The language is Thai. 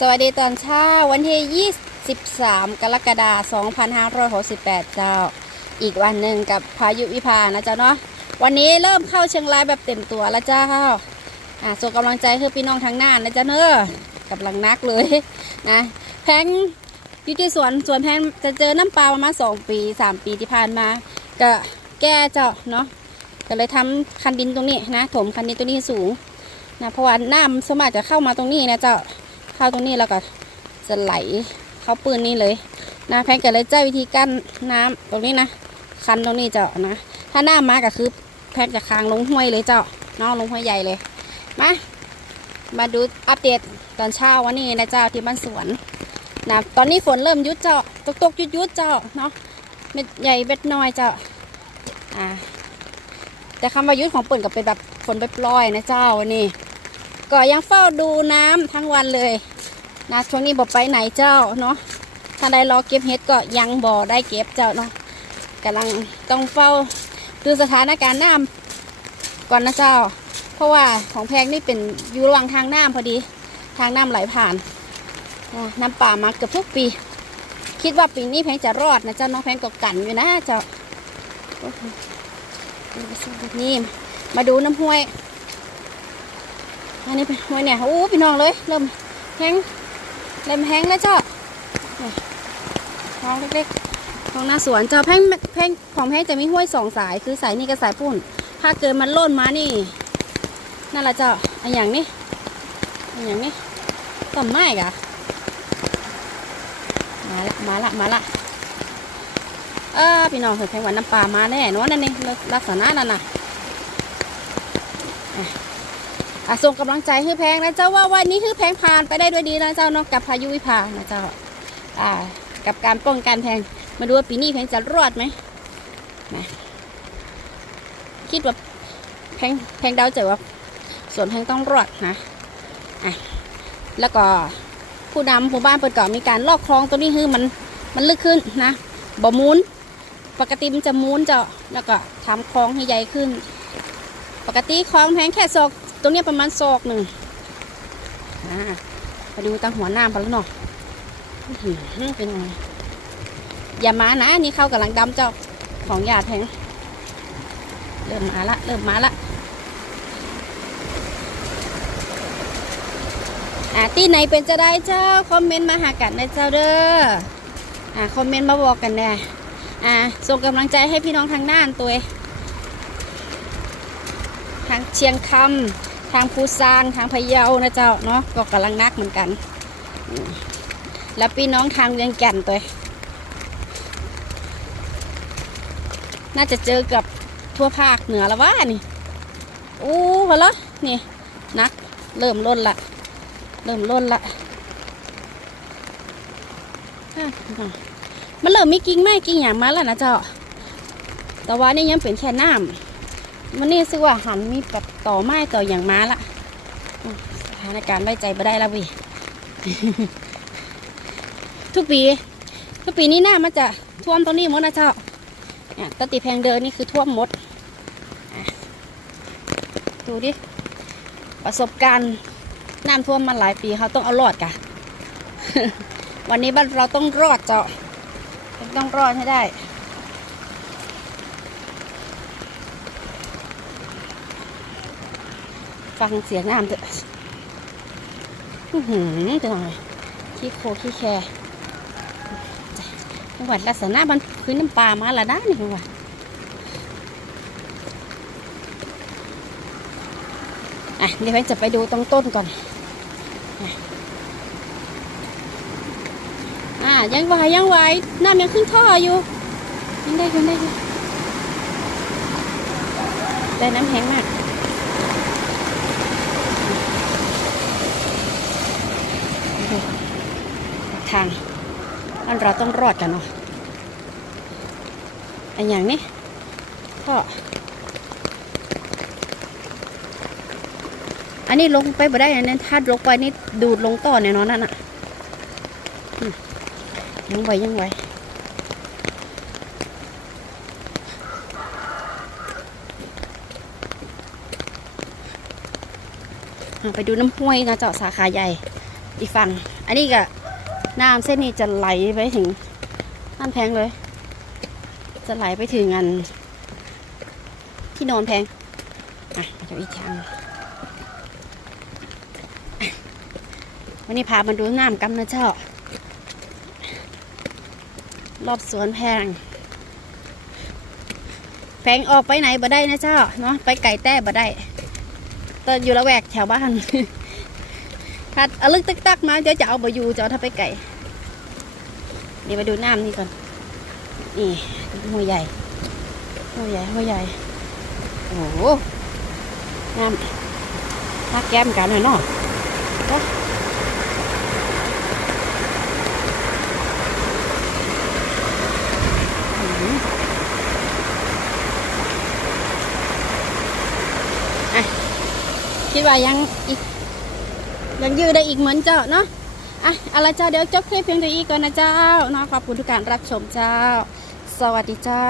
สวัสดีตอนเช้าวันที่ 23 กรกฎาคม2568 เจ้า อีกวันหนึ่งกับพายุวิภานะเจ้าเนาะ วันนี้เริ่มเข้าเชียงรายแบบเต็มตัวแล้วเจ้า อ่าส่งกำลังใจคือพี่น้องทางหน้านะเจ้าเนอะกำลังนักเลยนะ แพงอยู่ที่สวนสวนแพงจะเจอน้ำปลาประมาณ 2 ปี 3 ปีที่ผ่านมา ก็แก้เจ้าเนาะ ก็เลยทำคันดินตรงนี้นะ ถมคันดินตรงนี้สูงนะ เพราะว่าน้ำสวนมากจะเข้ามาตรงนี้นะเจ้า เข้าตรงนี้แล้วก็จะไหลเข้าปืนนี่เลยนะแพงก็เลยเจ้าวิธีกั้นน้ำตรงนี้นะคันตรงนี้เจ้านะ ถ้าน้ำมาก็คือแพงจะคางลงห้วยเลยเจาเน้องลงห้วยใหญ่เลยมามาดูอัปเดตตอนเช้าวันนี้นะเจ้าที่บ้านสวนนะตอนนี้ฝนเริ่มยุดเจ้าตกตกยุดยุดเจ้าเนาะเม็ดใหญ่เม็ดน้อยเจ้าอ่าแต่คำว่ายุดของเปิ่นก็เป็นแบบฝนไปปล่อยๆนะเจ้าวันนี้ ก็ยังเฝ้าดูน้ำทั้งวันเลยนะช่วงนี้บอกไปไหนเจ้าเนาะถ้าได้รอเก็บเห็ดก็ยังบ่อได้เก็บเจ้าเนาะกำลังต้องเฝ้าดูสถานการณ์น้ำก่อนนะเจ้า เพราะว่าของแพงนี่เป็นอยู่ระหว่างทางน้ำพอดีทางน้ำไหลผ่านน้ำป่ามาเกือบทุกปี คิดว่าปีนี้แพงจะรอดนะเจ้าน้องแพงก็กันอยู่นะเจ้านี่มาดูน้ำห้วย อันนี้เป็นห้วยเนี่ยโอ้พี่น้องเลย เริ่มแห้งเริ่มแห้งแล้วเจ้าน้องเล็กๆท้องหน้าสวนเจ้าแพงแพงของแพงจะมีห้วยสองสาย คือสายนี่กับสายปุ่น ถ้าเกิดมันล่นมานี่ นั่นแหละเจ้าอันอย่างนี้อันอย่างนี้ต้นไม้กะมาละมาละมาละเออพี่น้องเคยแพงวันน้ำปลามาแน่นอนนั่นนี่ลักษณะนั่นน่ะ อะส่งกำลังใจให้แพงนะเจ้าว่าวันนี้คือแพงผ่านไปได้ด้วยดีนะเจ้าเนาะกับพายุวิภานะเจ้าอ่ากับการป้องกันแพงมาดูว่าปีนี้แพงจะรอดไหมนะคิดว่าแพงแพงเดาใจว่าส่วนแพงต้องรอดนะอะแล้วก็ผู้นำหมู่บ้านเปิดก่อนมีการลอกคลองตัวนี้คือมันมันลึกขึ้นนะบ่มูนปกติมันจะมูนเจ้าแล้วก็ทำคลองให้ใหญ่ขึ้น ปกติคลองแพงแค่ศอก ตรงเนี้ยประมาณศอกหนึ่งอ่าไปดูตั้งหัวน้ำไปแล้วเนาะอื้อหือเป็นไงอย่ามานะนี่เข้ากำลังดำเจ้าของยาแทงเริ่มมาละเริ่มมาละอ่าที่ไหนเป็นจะได้เจ้าคอมเมนต์มาหากันนะเจ้าเด้ออ่าคอมเมนต์มาบอกกันแน่อ่าส่งกำลังใจให้พี่น้องทางน่านตัวเองทางเชียงคำ ทางภูซางทางพะเยานะเจ้าเนาะก็กำลังนักเหมือนกัน แล้วพี่น้องทางเวียงแก่นตัวน่าจะเจอกับทั่วภาคเหนือแล้วว่านี่อู้พอละนี่นักเริ่มล้นละเริ่มล้นละอะมันเริ่มมีกิ่งไม้กิ่งอย่างมาแล้วนะเจ้า แต่ว่านี่ยังเป็นแค่น้ำ มันนี่ซื้อว่าหันมีแบบต่อไม้ต่ออย่างม้าละสถานการณ์ไว้ใจไม่ได้ล้ววิทุกปี ทุกปีนี้หน้ามันจะท่วมตรงนี้หมดนะเจ้านี่ตติแพงเดินนี่คือท่วมหมด ดูดิ ประสบการณ์น้ำท่วมมาหลายปีเขาต้องเอารอดกะวันนี้บ้านเราต้องรอดเจ้า ต้องรอดให้ได้ ฟังเสียงน้ำเถอะหือจะหน่อยขี้โคขี้แคร์จังหวัดลักษณะมันคือน้ำปลามาละนะนี่จังหวัดอะเดี๋ยวเราจะไปดูตรงต้นก่อน อะอ่ายังไหวยังไหวน้ำยังขึ้นท่ออยู่ยังได้ยังได้อยู่ได้น้ำแห้งมาก ทางันเราต้องรอดกันเนาะอันอย่างนี้ก็อันนี้ลงไปบ่ได้อันนั้นถ้าลงไปนี่ดูดลงต่อแน่นอนนั่นน่ะยังไหวยังไหวไปดูน้ำห้วยนะเจาะสาขาใหญ่อีกฝั่ง อันนี้ก็ น้ำเส้นนี้จะไหลไปถึงน้ำแพงเลย จะไหลไปถึงอัน ที่นอนแพงอะมาดูอีกครั้งวันนี้พามาดูน้ำกันนะเจ้า รอบสวนแพง แพงออกไปไหนบ่ได้นะเจ้าเนาะไปไก่แต้บ่ได้แต่อยู่ละแวกแถวบ้าน ถ้าเอาลึกตึกตักมาเดี๋ยวจะเอาบ่อยู่จะเอาถ้าไปไก่ เดี๋ยวมาดูน้ำนี่ก่อน นี่หัวใหญ่หัวใหญ่หัวใหญ่ โอ้โหน้ำถ้าแก้มกันหน่อยเนาะเนาะอื้อหืออะคิดว่ายังอีก ยังยืดได้อีกเหมือนเจ้าเนาะอะเอาละเจ้าเดี๋ยวจบคลิปเพียงเท่านี้ก่อนนะเจ้าเนาะขอบคุณทุกการรับชมเจ้า สวัสดีเจ้า